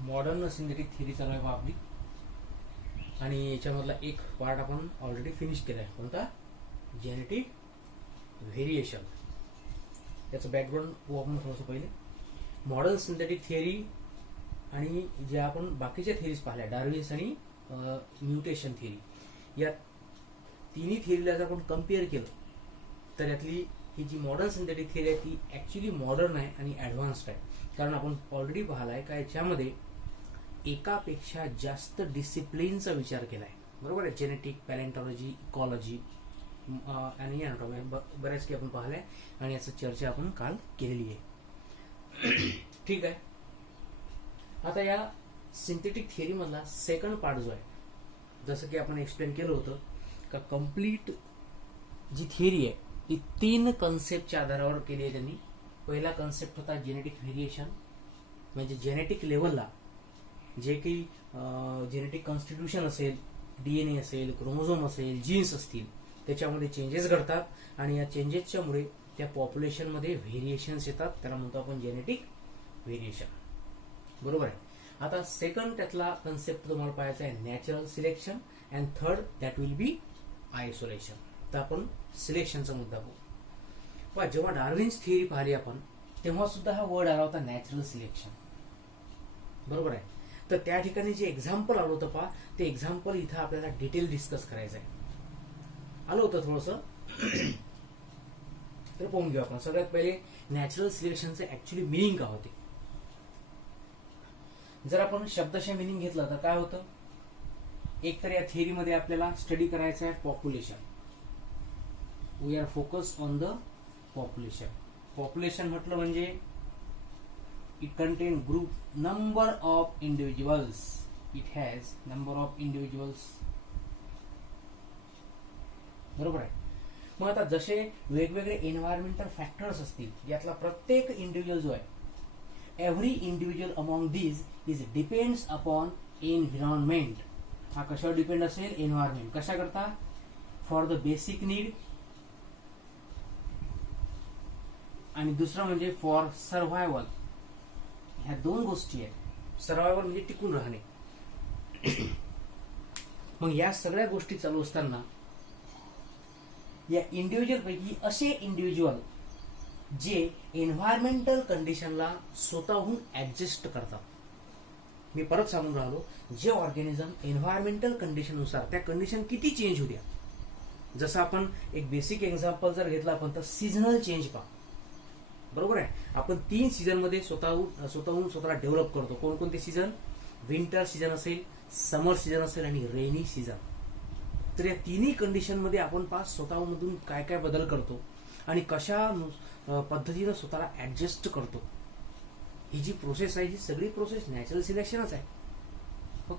Modern synthetic theory चालू आहे आपली, आणि याच्यामधला एक पार्ट आपण ऑलरेडी फिनिश केला आहे. कोणता? Genetic variation. त्याचं बॅकग्राऊंड आपण थोडंसं पहिले. मॉडर्न सिंथेटिक थिअरी आणि जे आपण बाकीच्या थिअरीज पाहिल्या, डार्विन्स आणि म्युटेशन थिअरी, या तिन्ही थिअरीला जर आपण कम्पेअर केलं तर यातली ही जी मॉडर्न सिंथेटिक थिअरी आहे ती ॲक्च्युली मॉडर्न आहे आणि ॲडव्हान्स्ड आहे. कारण आपण ऑलरेडी पाहिलं आहे का याच्यामध्ये एकापेक्षा जास्त डिसिप्लिनचा विचार केला आहे. बरोबर आहे. जेनेटिक, पॅलेंटॉलॉजी, इकॉलॉजी आणि ॲनाटॉमी बऱ्याच काही आपण पाहिलं आहे आणि याची चर्चा आपण काल केलेली आहे. ठीक आहे. आता या सिंथेटिक थिअरीमधला सेकंड पार्ट जो आहे, जसं की आपण एक्सप्लेन केलं होतं का कम्प्लीट जी थिअरी आहे ती 3 कन्सेप्टच्या आधारावर केली आहे त्यांनी. पहिला कन्सेप्ट होता जेनेटिक व्हेरिएशन, म्हणजे जेनेटिक लेवलला जे काही जेनेटिक कॉन्स्टिट्यूशन असेल, DNA असेल, क्रोमोझोम असेल, जीन्स असतील, त्याच्यामध्ये चेंजेस घडतात आणि या चेंजेसच्यामुळे त्या पॉप्युलेशनमध्ये व्हेरिएशन्स येतात. त्याला म्हणतो आपण जेनेटिक व्हेरिएशन. बरोबर आहे. आता सेकंड त्यातला कन्सेप्ट तुम्हाला पाहायचा आहे natural selection, and third that will B isolation. तर आपण सिलेक्शनचा मुद्दा बघू. पण जेव्हा डार्विन्स थिअरी पाहिली आपण तेव्हा सुद्धा हा वर्ड आला होता नॅचरल सिलेक्शन. बरोबर आहे. तर त्या ठिकाणी जे एक्झाम्पल आलं होतं पहा, ते एक्झाम्पल इथं आपल्याला डिटेल डिस्कस करायचं आहे. आलं होतं थोडंसं, तर पाहून घेऊ आपण. सगळ्यात पहिले नॅचरल सिलेक्शनचे ऍक्च्युली मिनिंग काय होते. जर आपण शब्दशः मिनिंग घेतलं तर काय होतं, एक तर या थिअरीमध्ये आपल्याला स्टडी करायचं आहे population. We are focus on the population. Population म्हटलं म्हणजे it contain group number of individuals. It has number of individuals. बरोबर आहे. मग आता जसे वेगवेगळे एन्व्हायरमेंटल फॅक्टर्स असतील, यातला प्रत्येक इंडिव्हिज्युअल जो आहे, every individual among these is depends upon environment. हा कशावर डिपेंड असेल? एन्व्हायरमेंट. कशा करता? फॉर द बेसिक नीड, आणि दुसरं म्हणजे फॉर सर्व्हायवल. ह्या 2 गोष्टी आहेत. सर्व्हायवल म्हणजे टिकून राहणे. मग या सगळ्या गोष्टी चालू असताना या इंडिव्हिज्युअल पैकी असे इंडिव्हिज्युअल जे एन्व्हायरमेंटल कंडिशनला स्वतःहून ऍडजस्ट करतात. मी परत सांगून राहिलो, जे ऑर्गॅनिझम एन्व्हायरमेंटल कंडिशननुसार, त्या कंडिशन किती चेंज होत्या. जसं आपण एक बेसिक एक्झाम्पल जर घेतला आपण तर सीझनल चेंज पहा. बरोबर आहे. आपण 3 सीझन मध्ये स्वतःहून स्वतःला डेव्हलप करतो. कोणकोणते सीझन? विंटर सीझन असेल, समर सीझन असेल आणि रेनी सीझन. तर या तिन्ही कंडिशन मध्ये आपण स्वतःमधून काय काय बदल करतो आणि कशा पद्धतीनं स्वतःला ऍडजस्ट करतो. ही जी प्रोसेस आहे, ही सगळी प्रोसेस नॅचरल सिलेक्शनच आहे.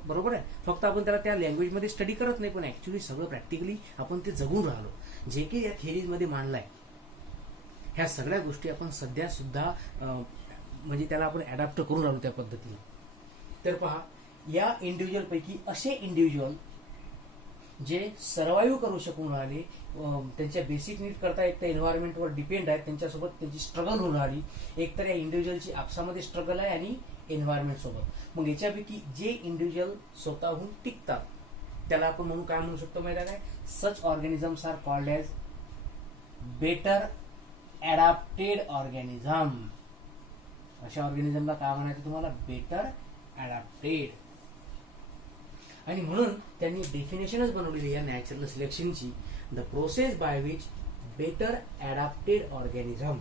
बरोबर आहे. फक्त आपण त्याला त्या लँग्वेजमध्ये स्टडी करत नाही, पण ऍक्च्युली सगळं प्रॅक्टिकली आपण ते जगून राहिलो. जे काही या थिअरीमध्ये मांडलाय, ह्या सगळ्या गोष्टी आपण सध्या सुद्धा म्हणजे त्याला आपण अडॅप्ट करून राहिलो त्या पद्धतीने. तर पहा, या इंडिव्हिज्युअल पैकी असे इंडिव्हिज्युअल जे सर्व्हाइव्ह करू शकून राहिले, त्यांच्या बेसिक नीड करता एक तर एन्व्हायरमेंटवर डिपेंड आहेत, त्यांच्यासोबत त्यांची स्ट्रगल होऊन राहिली. एक तर या इंडिव्हिज्युअलची आपसामध्ये स्ट्रगल आहे आणि एन्व्हायरमेंट सोबत. मग याच्यापैकी जे इंडिव्हिज्युअल स्वतःहून टिकतात त्याला आपण म्हणून काय म्हणू शकतो माहिती आहे काय? Such organisms are called as better adapted organism. अशा ऑर्गॅनिझमला काय म्हणायचं तुम्हाला? Better adapted. आणि म्हणून त्यांनी डेफिनेशनच बनवलेली या नॅचरल सिलेक्शनची, the process by which better adapted organism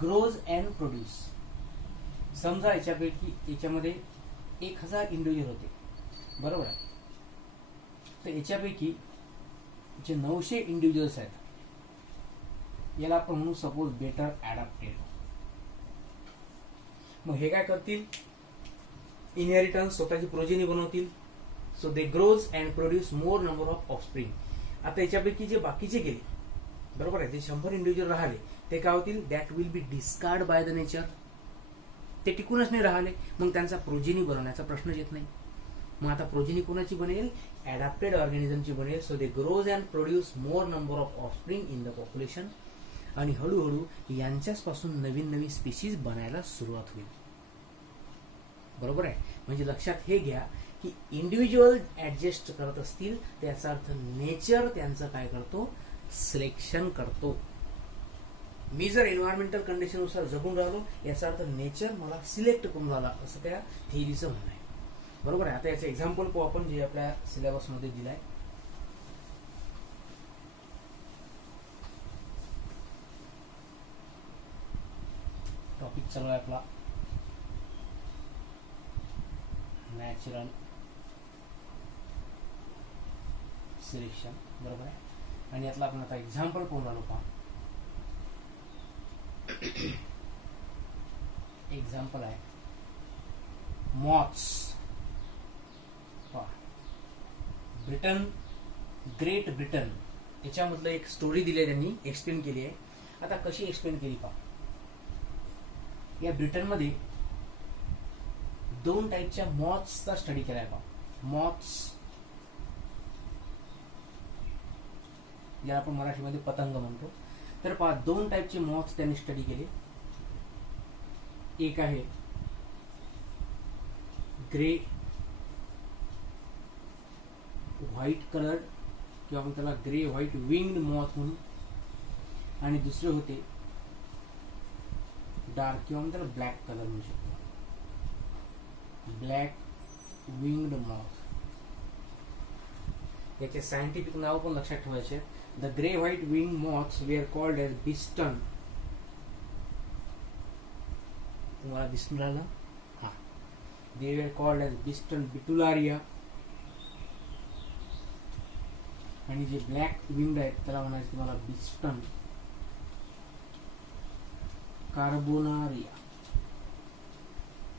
grows and produce. समजा याच्यामध्ये 1000 इंडिव्हिज्युअल होते. बरोबर आहे. तर याच्यापैकी जे 900 इंडिव्हिज्युअल्स आहेत, याला आपण म्हणू सपोज बेटर ॲडॅप्टेड. मग हे काय करतील? इनहेरिटन्स, स्वतःची प्रोजेनी बनवतील. So they grows and produce more number of offspring. आता याच्यापैकी जे बाकीचे गेले, बरोबर आहे, जे 100 इंडिव्हिज्युअल राहिले, ते काय होतील? That will B discard by the nature. ते टिकूनच नाही राहिले, मग त्यांचा प्रोजेनी बनवण्याचा प्रश्नच येत नाही. मग आता प्रोजेनी कोणाची बनेल? ॲडॅप्टेड ऑर्गॅनिझमची बनेल. So they grows and produce more number of offspring in the population. आणि हळूहळू यांच्याचपासून नवीन नवीन स्पीशीज बनायला सुरुवात होईल. बरोबर आहे. म्हणजे लक्षात हे घ्या की इंडिव्हिज्युअल ऍडजस्ट करत असतील त्याचा अर्थ नेचर त्यांचं काय करतो? सिलेक्शन करतो. मी जर एन्व्हायरमेंटल कंडिशननुसार जगून राहिलो याचा अर्थ नेचर मला सिलेक्ट करून राहिला, असं त्या थिअरीचं म्हणणं आहे. बरोबर आहे. आता याचं एक्झाम्पल पाहू आपण जे आपल्या सिलेबसमध्ये दिलाय. टॉपिक चालू आहे आपला नॅचरल सिलेक्शन. बरोबर आहे. आणि यातला आपण आता एक्झाम्पल पाहून आलो. पहा एक्झाम्पल आहे मॉथ्स. ब्रिटन, ग्रेट ब्रिटन याच्यामधलं एक स्टोरी दिली आहे त्यांनी, एक्सप्लेन केली आहे. आता कशी एक्सप्लेन केली पहा. या ब्रिटनमध्ये 2 टाईपच्या मॉथ्सचा स्टडी केलाय पहा. मॉथ्स ज्याला आपण मराठीमध्ये पतंग म्हणतो. तर पहा 2 टाईपचे मॉथ्स त्यांनी स्टडी केले. एक आहे ग्रे व्हाईट कलर किंवा आपण त्याला ग्रे व्हाईट विंग्ड मॉथ म्हणू. आणि दुसरे होते डार्क किंवा आपण त्याला ब्लॅक कलर म्हणू शकतो. Black winged moth. याचे सायंटिफिक नाव पण लक्षात ठेवायचे. The grey white wing moths were called as Biston. तुम्हाला दिसून राहिलं? हा. They were called as Biston betularia. आणि जे ब्लॅक विंग्ड आहेत त्याला म्हणायचं तुम्हाला बिस्टन कार्बोनारिया.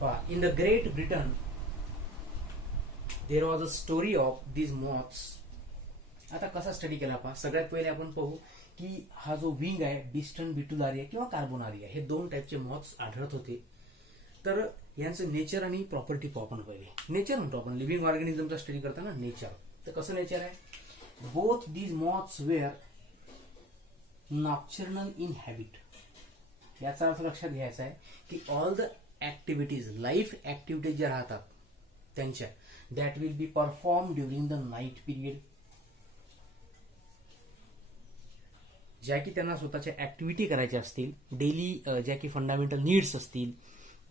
पहा, in the great Britain there was a story of these moths. आता कसा स्टडी केला पहा. सगळ्यात पहिले आपण पाहू की हा जो विंग आहे बिस्टन बिटुलारिया किंवा कार्बोनारिया हे 2 टाईपचे मॉथ्स आढळत होते. तर यांचं नेचर आणि प्रॉपर्टी पाहू आपण पहिले. नेचर म्हणतो आपण लिव्हिंग ऑर्गॅनिझमचा स्टडी करताना नेचर. तर कसं नेचर आहे? Both these moths were nocturnal in habit. याचा अर्थ लक्षात घ्यायचा आहे की all the activities, life activities ज्या राहतात त्यांच्या, that will be perform during the night period. ज्या की त्यांना स्वतःच्या ऍक्टिव्हिटी करायच्या असतील, डेली ज्या की फंडामेंटल नीड्स असतील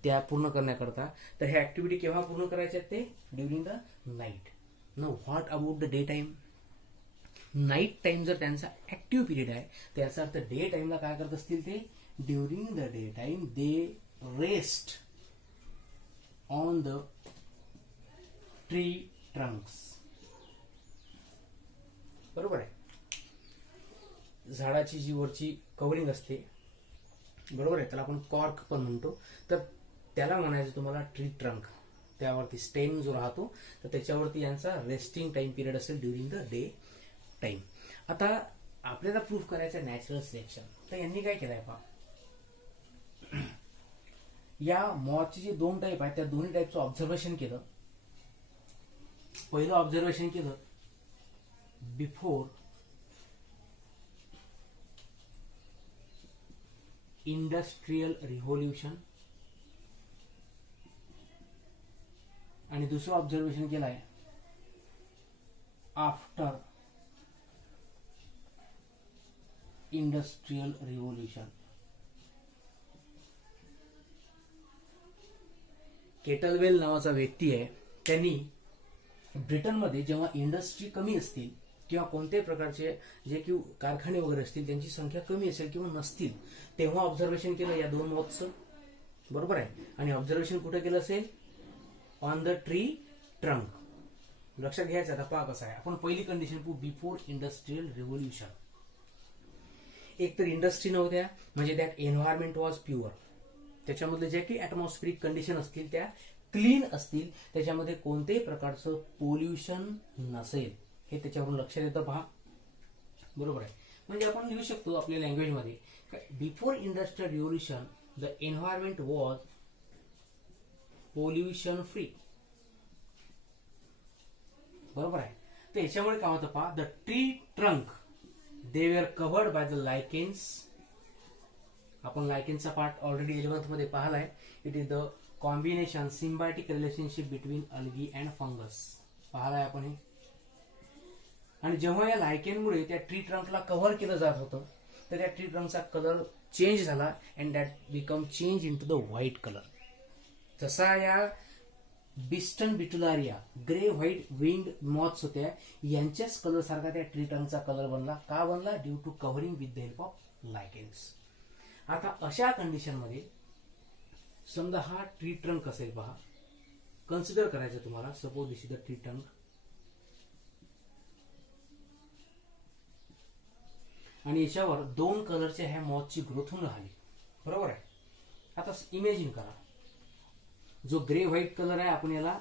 त्या पूर्ण करण्याकरता, तर ह्या ऍक्टिव्हिटी केव्हा पूर्ण करायच्या ते? During the night. Know what about the day time? Night time जर त्यांचा ऍक्टिव्ह पिरियड आहे तर याचा अर्थ डे टाइमला काय करत असतील ते? During the day time they rest on the tree Trunks. बरोबर आहे. झाडाची जी वरची कव्हरिंग असते, बरोबर आहे, त्याला आपण कॉर्क पण म्हणतो. तर त्याला म्हणायचं तुम्हाला ट्री ट्रंक. त्यावरती स्टेम जो राहतो तर त्याच्यावरती यांचा रेस्टिंग टाइम पिरियड असेल ड्युरिंग द डे टाइम. आता आपल्याला प्रूफ करायचं नॅचरल सिलेक्शन. तर यांनी काय केलंय पहा. या मॉथचे जे 2 टाईप आहेत त्या दोन्ही टाईपचं ऑब्झर्वेशन केलं. पहिलं ऑब्झर्वेशन केलं बिफोर इंडस्ट्रियल रिव्होल्युशन. आणि दुसरं ऑब्झर्वेशन केलं आहे आफ्टर इंडस्ट्रियल रिव्होल्युशन. केटलवेल नावाचा व्यक्ती आहे, त्यांनी ब्रिटनमध्ये जेव्हा इंडस्ट्री कमी असतील किंवा कोणत्याही प्रकारचे जे की कारखाने वगैरे असतील त्यांची संख्या कमी असेल किंवा नसतील तेव्हा ऑब्झर्वेशन केलं या 2 मॉथचं. बरोबर आहे. आणि ऑब्झर्वेशन कुठे केलं असेल? On the tree trunk. लक्षात घ्यायचं. आता पहा कसं आहे. आपण पहिली कंडिशन पाहू बिफोर इंडस्ट्रियल रिव्होल्युशन. एक तर इंडस्ट्री नव्हत्या म्हणजे दॅट एन्व्हायरमेंट वॉज प्युअर. त्याच्यामधले जे काही ऍटमॉस्फिरिक कंडिशन असतील त्या क्लीन असतील, त्याच्यामध्ये कोणत्याही प्रकारचं पोल्युशन नसेल. हे त्याच्यावरून लक्षात येतं पहा. बरोबर आहे. म्हणजे आपण लिहू शकतो आपल्या लँग्वेजमध्ये before industrial revolution the environment was pollution free. बरोबर आहे. तर याच्यामुळे काय होतं पहा, the tree trunk they were covered by the lichens. आपण लायकेन्सचा पार्ट ऑलरेडी 11th मध्ये पाहिलाय. It is the combination symbiotic relationship between algae and fungus, पाहिलाय आपण हे. आणि जेव्हा या लायकेनमुळे त्या ट्री ट्रंकला कव्हर केलं जात होतं, तर त्या ट्री ट्रंकचा कलर चेंज झाला and that become change into the white colour. तसा या Biston betularia grey white wing moths होत्या, यांच्याच कलर सारखा त्या ट्री ट्रंकचा कलर बनला. का बनला? Due to covering with the help of lichens. आता अशा कंडिशन मध्ये समजा हा ट्री ट्रंक असेल पहा, कन्सिडर करायचं तुम्हाला. Suppose this is the tree trunk आणि याच्यावर 2 कलरच्या ह्या मॉथची ग्रोथ होऊन राहिली, बरोबर आहे. आता इमॅजिन करा, जो ग्रे व्हाईट कलर आहे आपण याला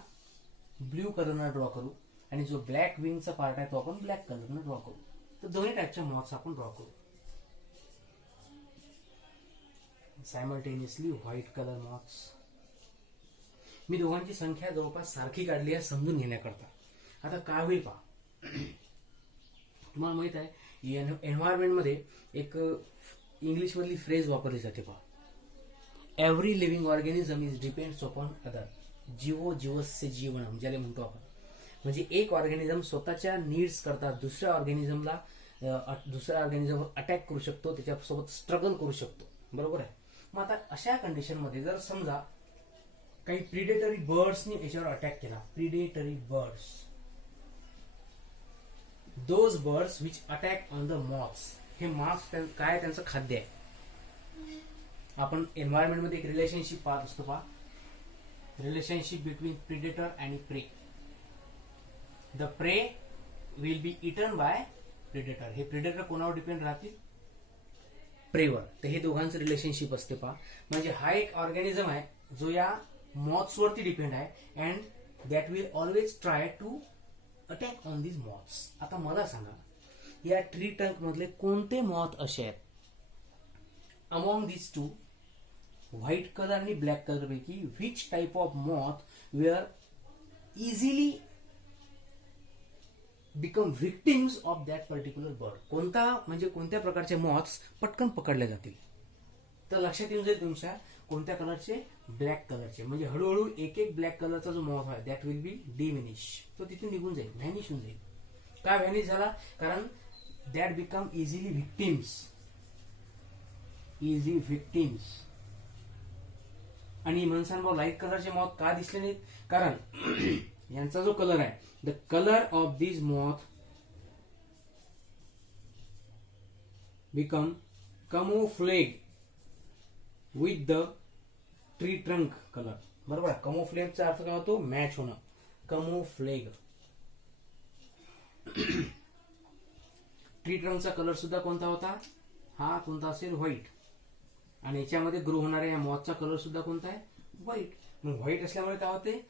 ब्ल्यू कलरनं ड्रॉ करू आणि जो ब्लॅक विंगचा पार्ट आहे तो आपण ब्लॅक कलरनं ड्रॉ करू. तर दोन्ही टाईपच्या मॉथ्स आपण ड्रॉ करू सायमल्टेनियसली. White colour moths. मी दोघांची संख्या जवळपास सारखी काढली आहे समजून घेण्याकरता. आता काय होईल पहा, तुम्हाला माहित आहे एन्व्हायरमेंट मध्ये एक इंग्लिश मधली फ्रेज वापरली जाते पहा, every living organism is depends upon other. जीवो जीवस्य जीवनम ज्याला म्हणतो आपण. म्हणजे एक ऑर्गॅनिझम स्वतःच्या नीड्स करता दुसऱ्या ऑर्गॅनिझमवर अटॅक करू शकतो, त्याच्यासोबत स्ट्रगल करू शकतो, बरोबर आहे. मग आता अशा कंडिशन मध्ये जर समजा काही प्रिडेटरी बर्ड्सनी याच्यावर अटॅक केला, predatory birds, those birds which attack on the moths, हे मॉथ्स काय त्यांचं खाद्य आहे. आपण एन्व्हायरमेंट मध्ये एक रिलेशनशिप पाहत असतो पहा, रिलेशनशिप बिटवीन प्रिडेटर आणि प्रे. The prey will be eaten by predator. हे प्रिडेटर कोणावर डिपेंड राहतील? प्रेवर. तर हे दोघांचं रिलेशनशिप असते पहा. म्हणजे हा एक ऑर्गॅनिझम आहे जो या मॉथ्स वरती डिपेंड आहे and that will always try to attack on this moths. आता मला सांगा, या ट्री ट्रंक मधले कोणते मॉथ असे आहेत among this two, white colour आणि ब्लॅक कलर पैकी, which type of moth were easily become victims of that particular bird. कोणता म्हणजे कोणत्या प्रकारचे मॉथ्स पटकन पकडले जातील? तर लक्षात येऊन जाईल तुमच्या कोणत्या कलरचे? ब्लॅक कलरचे. म्हणजे हळूहळू एक एक ब्लॅक कलरचा जो मॉथ आहे दॅट विल बी डिमिनिश. तो तिथून निघून जाईल, व्हॅनिश होऊन जाईल. का व्हॅनिश झाला? कारण that become easily victims. Easy victims. आणि म्हणसान भाऊ लाईट कलरचे मॉथ का दिसले नाहीत? कारण यांचा जो कलर आहे, the colour of this moth become camouflage with the tree trunk colour. बरोबर आहे. कमोफ्लेगचा अर्थ काय होतो? मॅच होणं. कमोफ्लेग. ट्री ट्रंकचा कलर सुद्धा कोणता होता? हा कोणता असेल? व्हाईट. आणि याच्यामध्ये ग्रो होणाऱ्या या मॉथचा कलर सुद्धा कोणता आहे? व्हाईट. मग व्हाईट असल्यामुळे काय होते?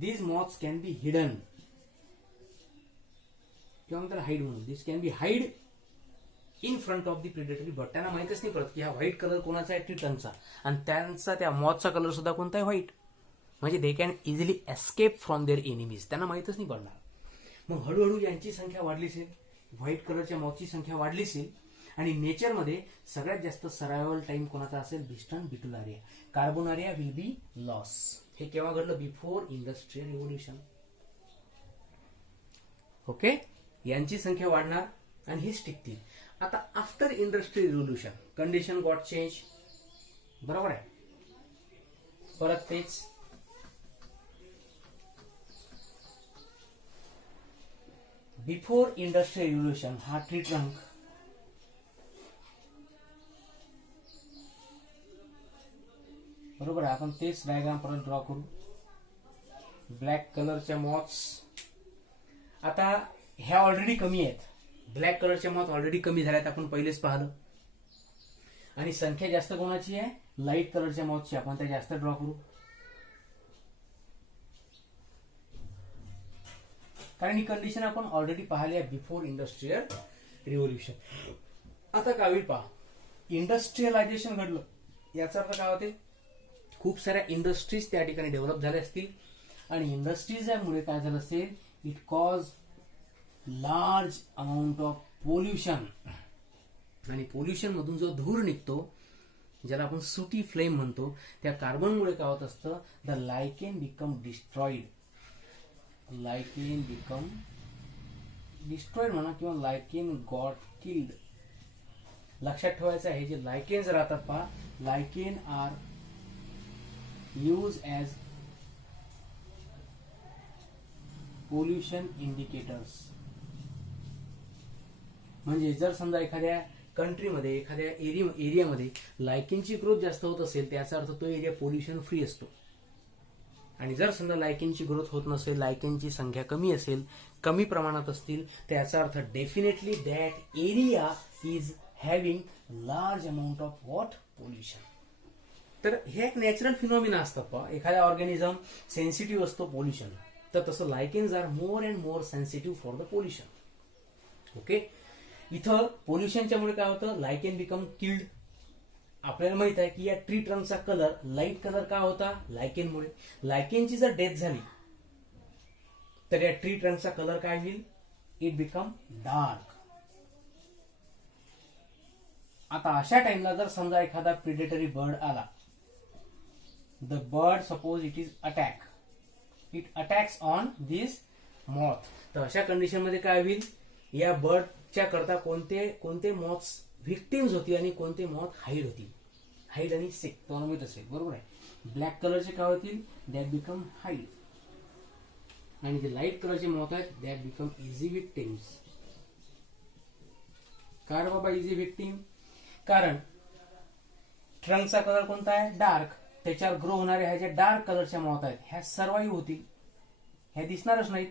these moths can be hidden. किंवा म्हणतात हाईड म्हणून. This can be hide in front of the predatory bird. त्यांना माहितच नाही पडत की हा व्हाईट कलर कोणाचा आहे? ट्री ट्रंकचा. आणि त्यांचा त्या मॉथचा कलर सुद्धा कोणता आहे? व्हाईट. म्हणजे they can easily escape from their enemies. त्यांना माहितच नाही पडणार. मग हळूहळू यांची संख्या वाढली असेल, व्हाईट कलरच्या मॉथची संख्या वाढली असेल. आणि नेचरमध्ये सगळ्यात जास्त सर्वायवल टाइम कोणाचा असेल? बिस्टन बिटुलारिया. कार्बोनारिया विल बी लॉस. हे केव्हा घडलं? Before industrial revolution. ओके. यांची संख्या वाढणार आणि हेच टिकतील. आता after industrial revolution condition got change. बरोबर आहे. परत तेच बिफोर इंडस्ट्रियल रिव्होल्युशन हा ट्री ट्रंक बरोबर आहे. आपण तेच डायग्राम परत ड्रॉ करू. ब्लॅक कलरच्या मॉथ्स. आता ह्या ऑलरेडी कमी आहेत. ब्लॅक कलरच्या मॉथ ऑलरेडी कमी झाल्यात, आपण पहिलेच पाहिलं. आणि संख्या जास्त कोणाची आहे? लाईट कलरच्या मॉथची. आपण त्या जास्त ड्रॉ करू, कारण ही कंडिशन आपण ऑलरेडी पाहिली आहे बिफोर इंडस्ट्रियल रिव्होल्युशन. आता काय होईल पहा, इंडस्ट्रियलायझेशन घडलं. याचा अर्थ काय होते? खूप साऱ्या इंडस्ट्रीज त्या ठिकाणी डेव्हलप झाल्या असतील आणि इंडस्ट्रीजमुळे काय झालं असेल it cause large amount of pollution. आणि पोल्युशन मधून जो धूर निघतो, ज्याला आपण सुटी फ्लेम म्हणतो, त्या कार्बनमुळे काय होत असतं, the lichen become destroyed. Lichen become destroyed म्हणा किंवा लायकेन गॉट किल्ड. लक्षात ठेवायचं आहे, जे लायकेन्स राहतात पहा, lichen are use as pollution indicators. म्हणजे जर समजा एखाद्या कंट्रीमध्ये, एखाद्या एरियामध्ये लायकेनची ग्रोथ जास्त होत असेल, त्याचा अर्थ तो एरिया पोल्युशन फ्री असतो. आणि जर समजा लायकेनची ग्रोथ होत नसेल, लायकेनची संख्या कमी असेल, कमी प्रमाणात असतील, त्याचा अर्थ definitely that area is having large amount of what pollution. तर हे एक नॅचरल फिनॉमिना असतात पहा. एखादा ऑर्गॅनिझम सेन्सिटिव्ह असतो पोल्युशन, तर तसं lichens are more and more sensitive for the pollution. Okay, इथं पोल्युशनच्या मुळे काय होतं, लायकेन बिकम किल्ड. आपल्याला माहित आहे की या ट्री ट्रंकचा कलर लाईट कलर का होता, लायकेनमुळे. लायकेनची जर डेथ झाली तर या ट्री ट्रंकचा कलर काय होईल, इट बिकम डार्क. आता अशा टाइमला जर समजा एखादा प्रिडेटरी बर्ड आला, the bird suppose it is attack, it attacks on this moth, तर अशा कंडिशन मध्ये काय होईल, या बर्डच्या करता कोणते मॉथ्स व्हिक्टिम्स होती आणि कोणते मॉथ हाईड होती. हाईड आणि सिक तुम्हाला माहित असेल, बरोबर आहे. ब्लॅक कलरचे काय होतील, दॅट बिकम हाईड. आणि जे लाईट कलरचे मॉथ आहेत, दॅट बिकम इझी व्हिक्टिम्स. का रे बाबा इझी व्हिक्टिम, कारण ट्रंकचा कलर कोणता आहे, डार्क. त्याच्यावर ग्रो होणाऱ्या ह्या ज्या डार्क कलरच्या मॉथ आहेत, ह्या सर्वाईव्ह होतील, ह्या दिसणारच नाहीत.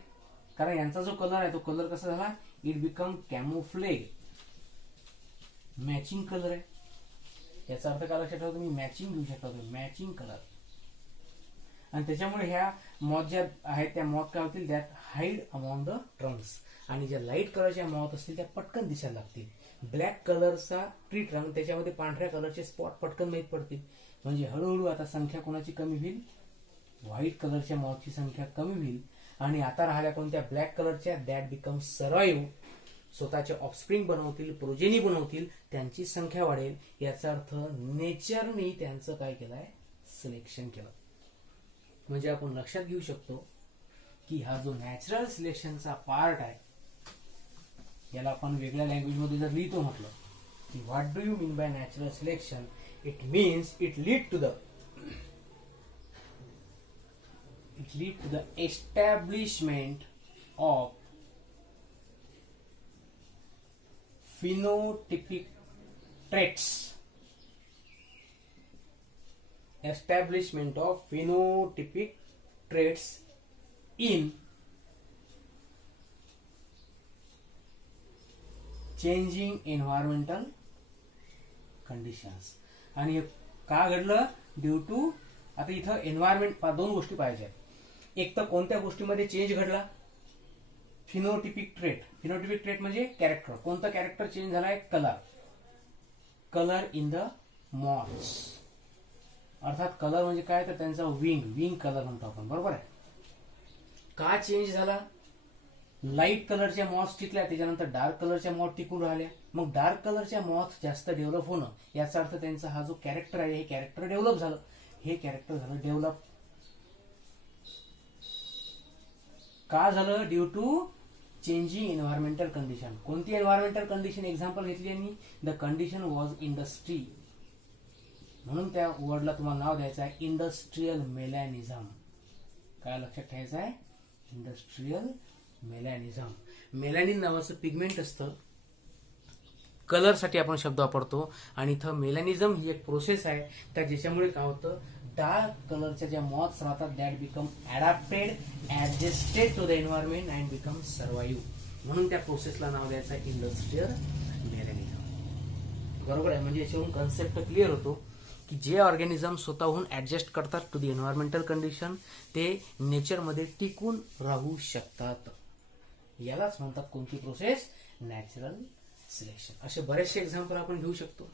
कारण यांचा जो कलर आहे तो कलर कसा झाला, it become camouflage. Matching colour आहे. याचा अर्थ काय लक्षात ठेवा तुम्ही, मॅचिंग घेऊ शकता तुम्ही, मॅचिंग कलर. आणि त्याच्यामुळे ह्या मॉथ ज्या आहेत त्या मॉथ काय होतील, that hide among the Trunks. आणि ज्या लाईट कलरच्या मॉथ असतील त्या पटकन दिसायला लागतील. ब्लॅक कलरचा ट्री ट्रंक, त्याच्यामध्ये पांढऱ्या कलरचे स्पॉट पटकन माहीत पडतील. म्हणजे हळूहळू आता संख्या कोणाची कमी होईल, व्हाईट कलरच्या मॉथची संख्या कमी होईल. आणि आता राहिल्या कोणत्या, ब्लॅक कलरच्या, दॅट बिकम सर्वाईव्ह. स्वतःचे ऑफस्प्रिंग बनवतील, प्रोजेनी बनवतील, त्यांची संख्या वाढेल. याचा अर्थ नेचरने त्यांचं काय केलंय, सिलेक्शन केलं. म्हणजे आपण लक्षात घेऊ शकतो की हा जो नॅचरल सिलेक्शनचा पार्ट आहे, याला आपण वेगळ्या लँग्वेज मध्ये जर लिहितो म्हटलं की what do you mean by natural selection, it means it lead to the establishment of phenotypic traits. Establishment of phenotypic traits in changing environmental conditions. आणि का घडलं, ड्यू टू, आता इथं एन्व्हायरमेंट दोन गोष्टी पाहिजे. एक तर कोणत्या गोष्टीमध्ये चेंज घडला, फिनोटिपिक ट्रेट. फिनोटिपिक ट्रेट म्हणजे कॅरेक्टर. कोणतं कॅरेक्टर चेंज झालाय, कलर इन द मॉथ्स. अर्थात कलर म्हणजे काय, तर त्यांचा विंग कलर म्हणतो आपण, बरोबर आहे. का चेंज झाला, लाईट कलरच्या मॉथ्स टिकल्या, त्याच्यानंतर डार्क कलरच्या मॉथ टिकून राहिल्या. मग डार्क कलरच्या मॉथ जास्त डेव्हलप होणं, याचा अर्थ त्यांचा हा जो कॅरेक्टर आहे, हे कॅरेक्टर डेव्हलप झालं. हे कॅरेक्टर झालं डेव्हलप. का झालं, due to changing environmental condition. कोणती एन्व्हायरमेंटल कंडिशन एक्झाम्पल घेतली यांनी, द कंडिशन वॉज इंडस्ट्री. म्हणून त्या वर्डला तुम्हाला नाव द्यायचं आहे इंडस्ट्रियल मेलॅनिझम. काय लक्षात ठेवायचं आहे, इंडस्ट्रियल मेलॅनिझम. मेलॅनिन नावाचं पिगमेंट असतं, कलर साठी आपण शब्द वापरतो. आणि इथं मेलॅनिझम ही एक प्रोसेस आहे का ज्याच्यामुळे काय होतं, डार्क कलरच्या ज्या मॉथ्स राहतात, that become adapted, adjusted to the environment and become survive. म्हणून त्या प्रोसेसला नाव द्यायचं आहे इंडस्ट्रियल मेलॅनिझम. बरोबर आहे. म्हणजे याच्यावरून कन्सेप्ट क्लिअर होतो की जे ऑर्गॅनिझम स्वतःहून ऍडजस्ट करतात टू द एन्व्हायरमेंटल कंडिशन, ते नेचरमध्ये टिकून राहू शकतात. यालाच म्हणतात कोणती प्रोसेस, नॅचरल सिलेक्शन. असे बरेचसे एक्झाम्पल आपण घेऊ शकतो.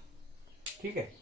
ठीक आहे.